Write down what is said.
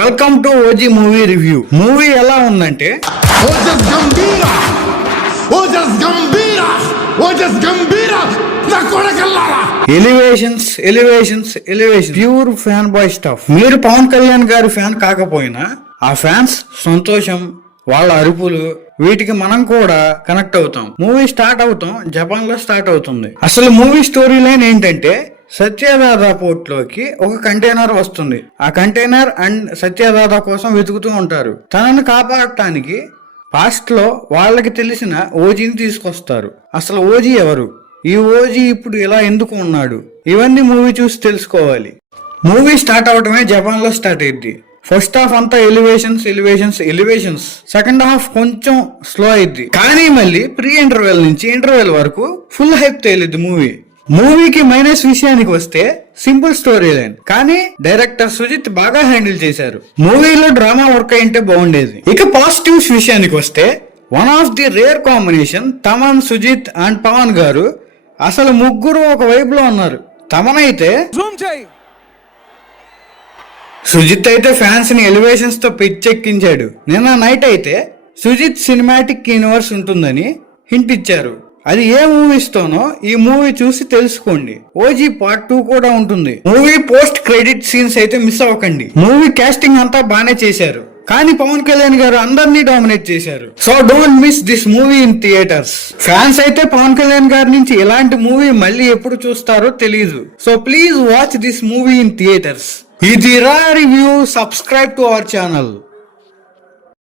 Welcome to OG movie review. Movie ఎలా ఉందంటే elevations elevations elevation, pure fan boy stuff. మీరు పవన్ కళ్యాణ్ గారి fan కాకపోయినా ఆ ఫ్యాన్స్ సంతోషం, వాళ్ళ అరుపులు, వీటికి మనం కూడా కనెక్ట్ అవుతాం. మూవీ స్టార్ట్ అవుతాం, జపాన్ లో స్టార్ట్ అవుతుంది. అసలు మూవీ స్టోరీ లైన్ ఏంటంటే, సత్యదాదా పోర్ట్ లోకి ఒక కంటైనర్ వస్తుంది. ఆ కంటైనర్ అండ్ సత్యదాదా కోసం వెతుకుతూ ఉంటారు. తనను కాపాడటానికి పాస్ట్ లో వాళ్ళకి తెలిసిన ఓజీని తీసుకొస్తారు. అసలు ఓజీ ఎవరు, ఈ ఓజీ ఇప్పుడు ఇలా ఎందుకు ఉన్నాడు, ఇవన్నీ మూవీ చూసి తెలుసుకోవాలి. మూవీ స్టార్ట్ అవటమే జపాన్ లో స్టార్ట్ అయింది. ఫస్ట్ హాఫ్ అంతా elevations elevations elevations, second half కొంచెం స్లో అయింది. కానీ మళ్ళీ ప్రీ ఇంటర్వెల్ నుంచి ఇంటర్వెల్ వరకు ఫుల్ హైప్ తేలిద్ది మూవీ. మూవీకి మైనస్ విషయానికి వస్తే సింపుల్ స్టోరీ లైన్, కానీ డైరెక్టర్ సుజిత్ బాగా హ్యాండిల్ చేశారు. మూవీలో డ్రామా వర్క్ అయింటే బాగుండేది. ఇక పాజిటివ్స్ విషయానికి వస్తే, one of the rare combination Thaman, Sujeeth and Pawan garu. అసలు ముగ్గురు ఒక వైబ్ లో ఉన్నారు. తమన్ అయితే, సుజిత్ అయితే ఫ్యాన్స్ ని ఎలివేషన్స్ తో పిచ్చెక్కించాడు. నిన్న నైట్ అయితే సుజిత్ సినిమాటిక్ యూనివర్స్ ఉంటుందని హింట్ ఇచ్చారు. అది ఏ మూవీస్ తోనో ఈ మూవీ చూసి తెలుసుకోండి. ఓజీ పార్ట్ 2 కూడా ఉంటుంది. మూవీ పోస్ట్ క్రెడిట్ సీన్స్ అయితే మిస్ అవ్వకండి. మూవీ కాస్టింగ్ అంతా బానే చేశారు, కానీ పవన్ కళ్యాణ్ గారు అందరినీ డామినేట్ చేశారు. So don't miss this movie in theatres. Fans అయితే పవన్ కళ్యాణ్ గారి నుంచి ఇలాంటి మూవీ మళ్ళీ ఎప్పుడు చూస్తారో తెలియదు. So please watch this movie in theatres. ఇది review. Subscribe to our channel.